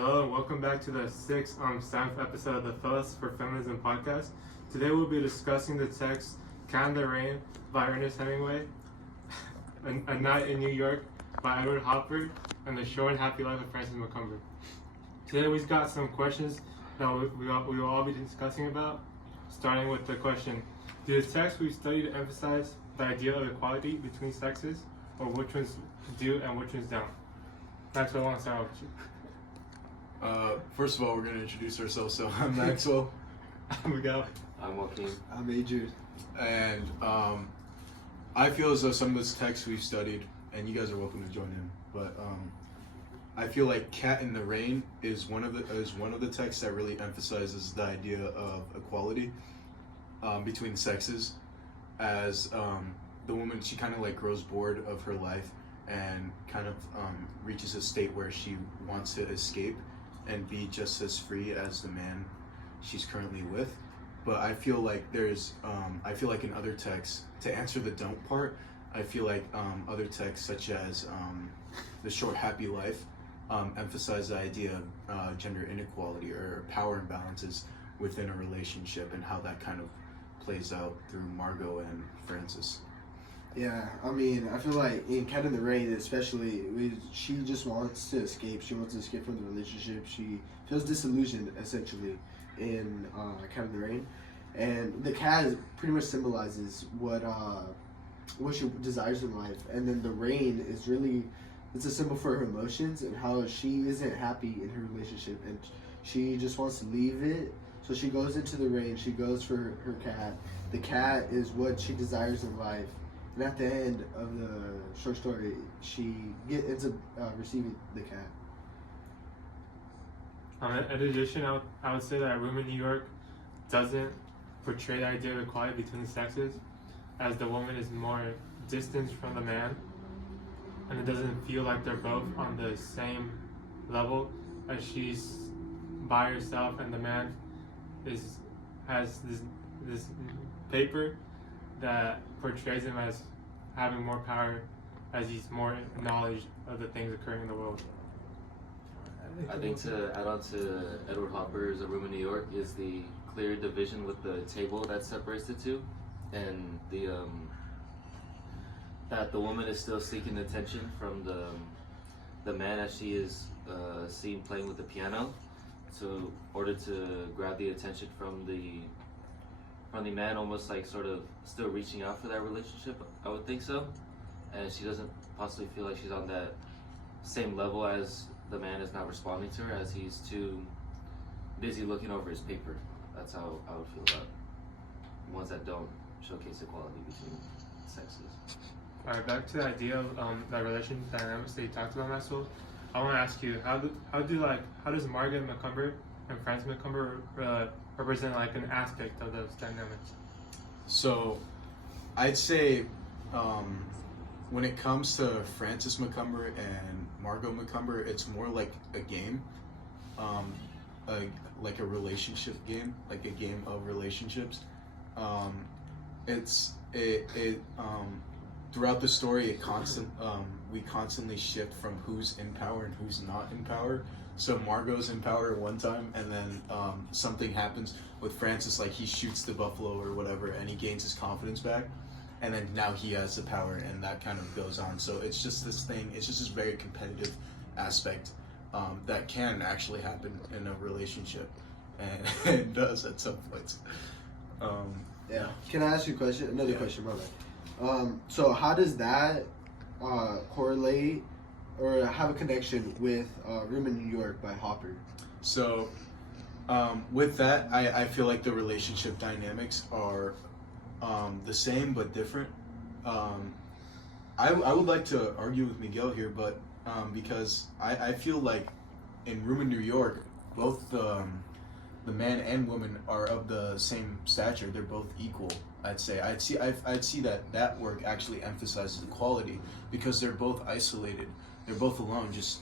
Hello and welcome back to the seventh episode of the Fellas for Feminism podcast. Today we'll be discussing the text "Can the Rain" by Ernest Hemingway, "A Night in New York" by Edward Hopper, and "The Short and Happy Life of Francis Macomber." Today we've got some questions that we will all be discussing about, starting with the question: do the texts we've studied emphasize the idea of equality between sexes, or which ones do and which ones don't? Maxwell, I want to start with you. First of all, we're going to introduce ourselves. So I'm Maxwell. I'm Miguel. I'm Joaquin. I'm Adrian. And I feel as though some of this text we've studied, and you guys are welcome to join in, but I feel like "Cat in the Rain" is one of the texts that really emphasizes the idea of equality between sexes, as the woman, she kind of like grows bored of her life and kind of reaches a state where she wants to escape and be just as free as the man she's currently with. But I feel like in other texts, to answer the don't part, I feel like other texts such as "The Short Happy Life" emphasize the idea of gender inequality or power imbalances within a relationship and how that kind of plays out through Margot and Francis. Yeah, I mean, I feel like in Cat in the Rain, especially, she just wants to escape. She wants to escape from the relationship. She feels disillusioned, essentially, in Cat in the Rain. And the cat pretty much symbolizes what she desires in life. And then the rain is really, it's a symbol for her emotions and how she isn't happy in her relationship. And she just wants to leave it. So she goes into the rain. She goes for her cat. The cat is what she desires in life. And at the end of the short story, she ends up receiving the cat. In addition, I would say that "Room in New York" doesn't portray the idea of equality between the sexes, as the woman is more distanced from the man, and it doesn't feel like they're both on the same level, as she's by herself and the man has this paper that portrays him as having more power, as he's more knowledge of the things occurring in the world. I think to add on to Edward Hopper's "A Room in New York" is the clear division with the table that separates the two, and that the woman is still seeking attention from the man, as she is seen playing with the piano, in order to grab the attention from the man, almost like sort of still reaching out for that relationship. I would think so, and she doesn't possibly feel like she's on that same level, as the man is not responding to her, as he's too busy looking over his paper. That's how I would feel about ones that don't showcase equality between sexes. All right, back to the idea of that relation dynamics that you talked about, Maxwell. I want to ask you, how does Margaret Macomber and Francis Macomber represent like an aspect of those dynamics? So I'd say when it comes to Francis Macomber and Margot Macomber, it's more like a game, like a relationship game, like a game of relationships. Throughout the story, we constantly shift from who's in power and who's not in power. So Margot's in power at one time, and then something happens with Francis, like he shoots the buffalo or whatever, and he gains his confidence back, and then now he has the power, and that kind of goes on. So it's just this thing. It's just this very competitive aspect that can actually happen in a relationship, and it does at some points. Yeah. Can I ask you a question? Another question, brother. So how does that correlate or have a connection with "Room in New York" by Hopper? So with that, I feel like the relationship dynamics are the same but different. I would like to argue with Miguel here, but because I feel like in "Room in New York," both the man and woman are of the same stature. They're both equal. I'd say I'd see that work actually emphasizes equality, because they're both isolated. They're both alone, just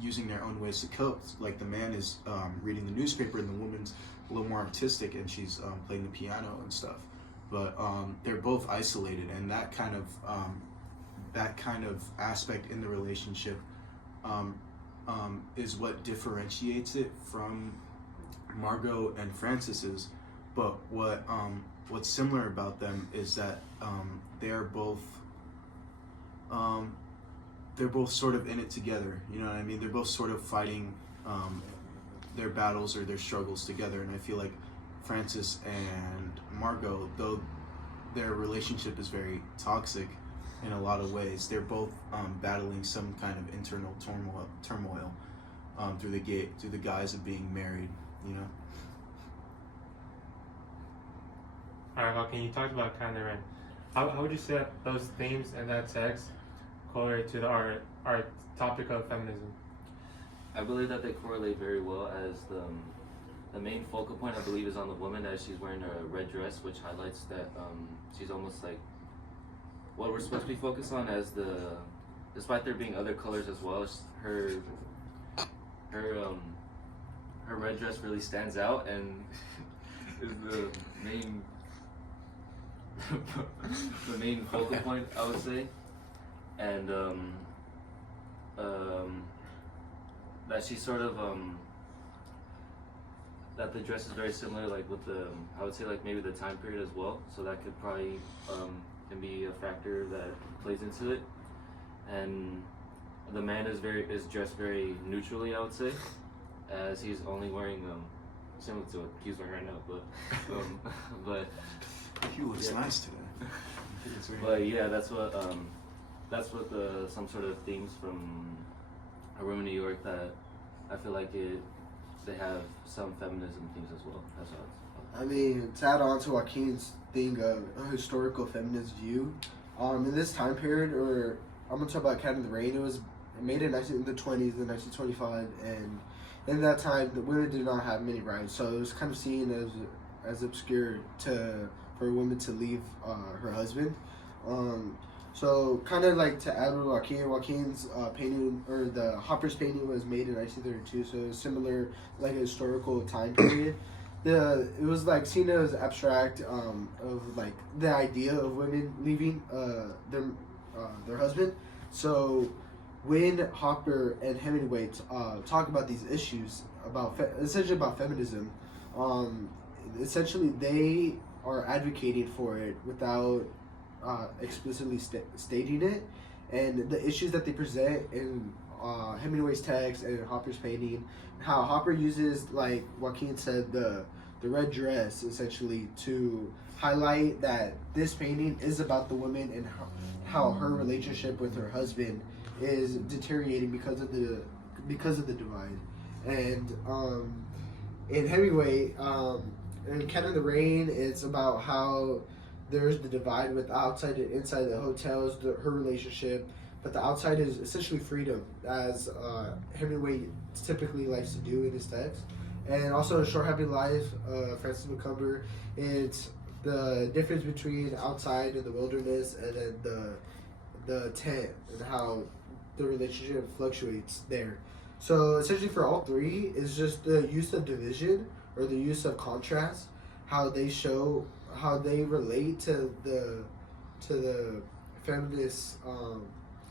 using their own ways to cope. Like the man is reading the newspaper, and the woman's a little more artistic, and she's playing the piano and stuff. But they're both isolated, and that kind of aspect in the relationship is what differentiates it from Margot and Francis's. But what's similar about them is that they're both sort of in it together. You know what I mean? They're both sort of fighting their battles or their struggles together. And I feel like Francis and Margot, though their relationship is very toxic in a lot of ways, they're both battling some kind of internal turmoil through the guise of being married. You know. All right, Hawking, you talked about Canada Rain. How would you say that those themes and that text correlate to our topic of feminism? I believe that they correlate very well, as the main focal point, I believe, is on the woman, as she's wearing a red dress, which highlights that she's almost like what we're supposed to be focused on, as despite there being other colors as well, her red dress really stands out and is the main focal point, I would say. And that she sort of that the dress is very similar, like with the, I would say, like maybe the time period as well, so that could probably can be a factor that plays into it. And the man is dressed very neutrally, I would say, as he's only wearing similar to what he's wearing right now, but He looks nice today. but yeah, that's what some sort of themes from A Room in New York that I feel like they have some feminism themes as well. That's what I mean, to add on to Joaquin's thing of a historical feminist view, in this time period, or I'm gonna talk about Cat in the Rain. It was made in the 20s, in 1925, and in that time, the women did not have many rights, so it was kind of seen as obscure for a woman to leave her husband. So kind of like to add with Joaquin's painting, or the Hopper's painting, was made in 1932, so it was similar, like a historical time period. It was like seen as abstract, of like the idea of women leaving their husband. So when Hopper and Hemingway talk about these issues essentially about feminism, essentially they are advocating for it without explicitly stating it, and the issues that they present in Hemingway's text and Hopper's painting, how Hopper uses, like Joaquin said, the red dress essentially to highlight that this painting is about the woman and how her relationship with her husband is deteriorating because of the divide. And in Hemingway, in Cat in the Rain, it's about how there's the divide with outside and inside the hotels, her relationship, but the outside is essentially freedom, as Hemingway typically likes to do in his text. And also in Short Happy Life, Francis McCumber, it's the difference between outside in the wilderness and then the tent, and how the relationship fluctuates there. So essentially for all three, it's just the use of division or the use of contrast, how they show how they relate to the feminist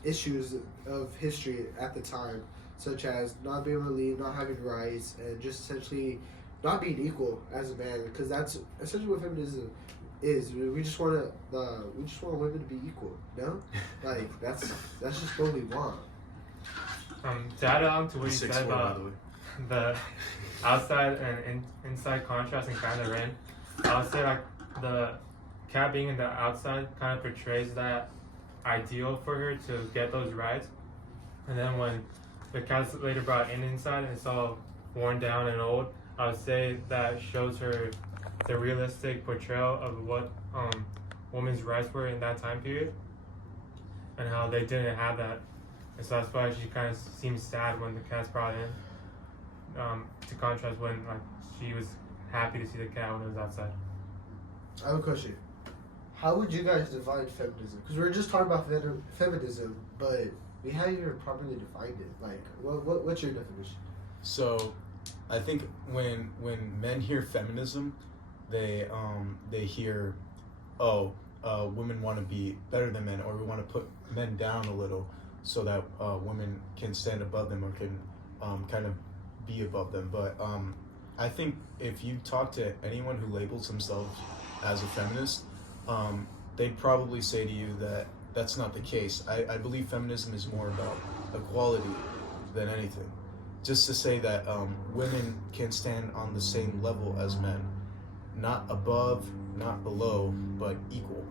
issues of history at the time, such as not being able to leave, not having rights, and just essentially not being equal as a man, because that's essentially what feminism is. We just want women to be equal, you know? Like that's just what we want. To add on to what you said about the outside and inside contrast in Kind of Rain, I would say like the cat being in the outside kind of portrays that ideal for her to get those rights, and then when the cat's later brought inside and it's all worn down and old, I would say that shows her the realistic portrayal of what women's rights were in that time period and how they didn't have that. And so that's why she kind of seems sad when the cat's brought in, to contrast when like she was happy to see the cat when it was outside. I have a question. How would you guys define feminism? Because we were just talking about feminism, but we haven't even properly defined it. Like, what's your definition? So, I think when men hear feminism, they hear, women want to be better than men, or we want to put men down a little so that women can stand above them or can kind of be above them. But I think if you talk to anyone who labels themselves as a feminist, they'd probably say to you that that's not the case. I believe feminism is more about equality than anything. Just to say that women can stand on the same level as men, not above, not below, but equal.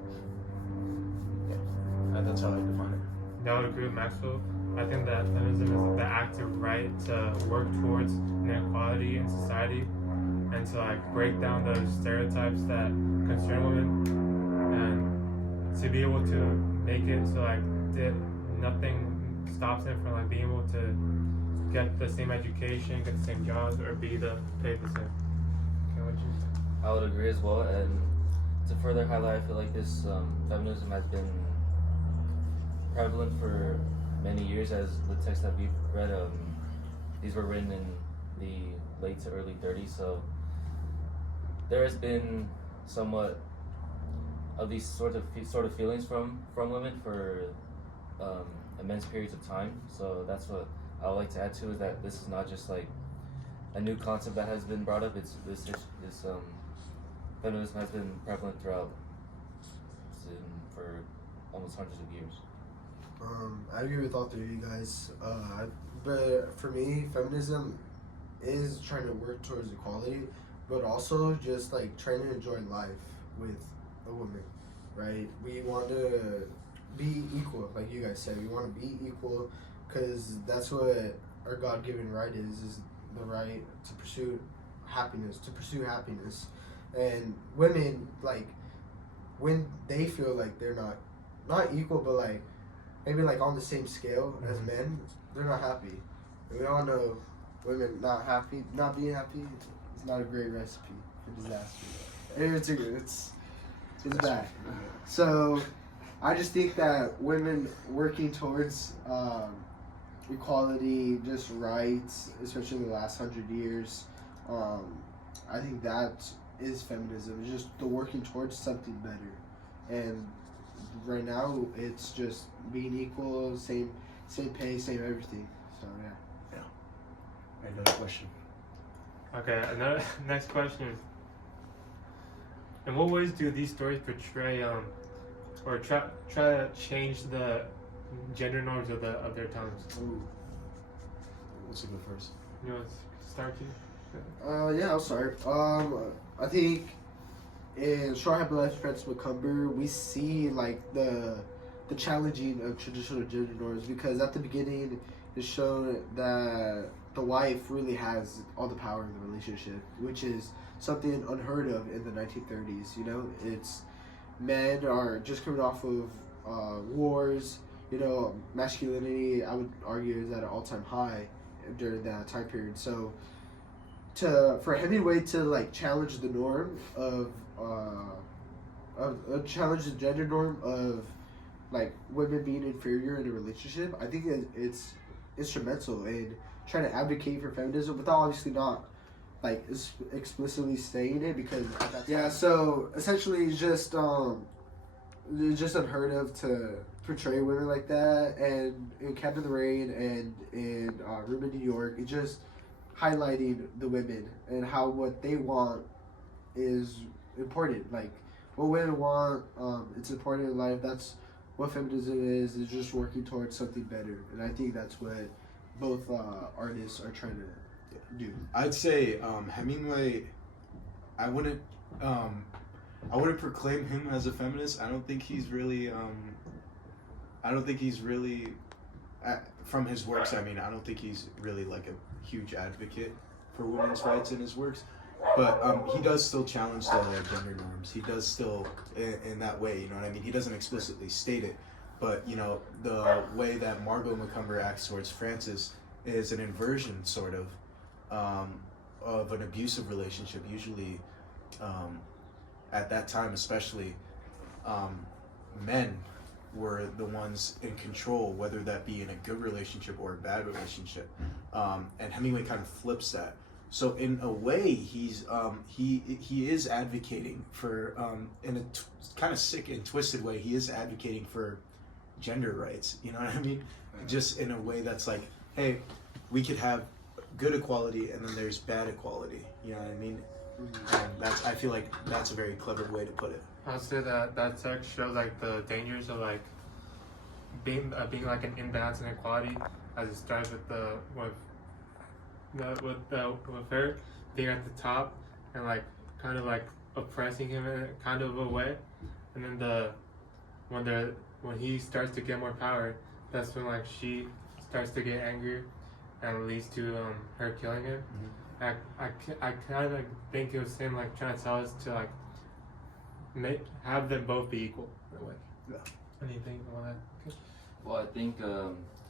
Yeah, that's how I define it. I would agree with Maxwell. I think that feminism is the active right to work towards inequality in society and to like break down those stereotypes that concern women, and to be able to make it so like nothing stops them from like being able to get the same education, get the same jobs, or be paid the same. Okay, what you say? I would agree as well. And to further highlight, I feel like this feminism has been prevalent for many years, as the text that we've read, these were written in the late to early 30s, so there has been somewhat of these sort of feelings from women for immense periods of time. So that's what I would like to add to, is that this is not just like a new concept that has been brought up. It's this feminism has been prevalent throughout for almost hundreds of years. I agree with all three of you guys. But for me, feminism is trying to work towards equality, but also just like trying to enjoy life with a woman, right? We want to be equal, like you guys said. We want to be equal because that's what our God-given right is the right to pursue happiness. And women, like, when they feel like they're not equal, but like maybe like on the same scale as men, they're not happy. And we all know women not being happy is not a great recipe for disaster. It's bad. So I just think that women working towards equality, just rights, especially in the last 100 years, I think that is feminism. It's just the working towards something better. And right now, it's just being equal, same pay, same everything. So yeah. Another question. Okay, next question is, in what ways do these stories portray or try to change the gender norms of their times? Ooh. Let's go first. You want to start, you? Yeah, I'll start. I think in Short Happy Life, Francis McCumber, we see like the challenging of traditional gender norms, because at the beginning it showed that the wife really has all the power in the relationship, which is something unheard of in the 1930s. You know, it's men are just coming off of wars. You know, masculinity, I would argue, is at an all-time high during that time period. So for Hemingway to like challenge the norm of challenge the gender norm of like women being inferior in a relationship, I think it's instrumental in trying to advocate for feminism without obviously not like explicitly saying it, because so essentially it's just unheard of to portray women like that. And in Captain the Rain and in Room in New York, it just highlighting the women and how what they want is important. Like what women want, it's important in life. That's what feminism is just working towards something better. And I think that's what both artists are trying to do. I'd say Hemingway, I wouldn't proclaim him as a feminist. I don't think he's really from his works, I mean, I don't think he's really like a huge advocate for women's rights in his works. But he does still challenge the gender norms. He does still, in that way, you know what I mean? He doesn't explicitly state it, but, you know, the way that Margot McCumber acts towards Francis is an inversion, sort of an abusive relationship. Usually, at that time especially, men were the ones in control, whether that be in a good relationship or a bad relationship. And Hemingway kind of flips that. So in a way, he is advocating for, in a kind of sick and twisted way, he is advocating for gender rights. You know what I mean? Just in a way that's like, hey, we could have good equality and then there's bad equality. You know what I mean? And I feel like that's a very clever way to put it. I'll say that text shows like the dangers of like being like an imbalance in equality, as it starts with with her being at the top and like kind of like oppressing him in kind of a way, and then when he starts to get more power, that's when like she starts to get angry and leads to her killing him. I kind of think it was him like trying to tell us to like have them both be equal in a way. Yeah. Anything on that? Okay. Well, I think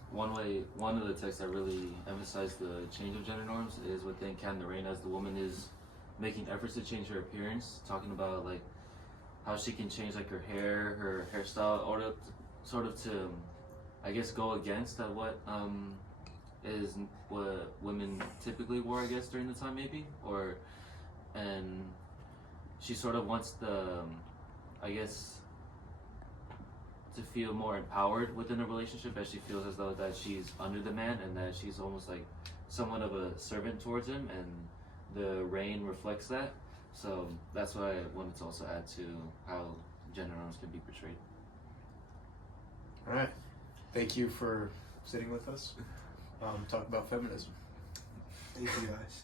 one of the texts that really emphasized the change of gender norms is within Cat in the Rain, as the woman is making efforts to change her appearance, talking about like how she can change like her hair, her hairstyle, or to, sort of to, I guess, go against what is what women typically wore, I guess, during the time maybe, and she sort of wants I guess, to feel more empowered within a relationship, as she feels as though that she's under the man and that she's almost like somewhat of a servant towards him, and the rain reflects that. So that's why I wanted to also add to how gender norms can be portrayed. All right. Thank you for sitting with us. Talk about feminism. Thank you guys.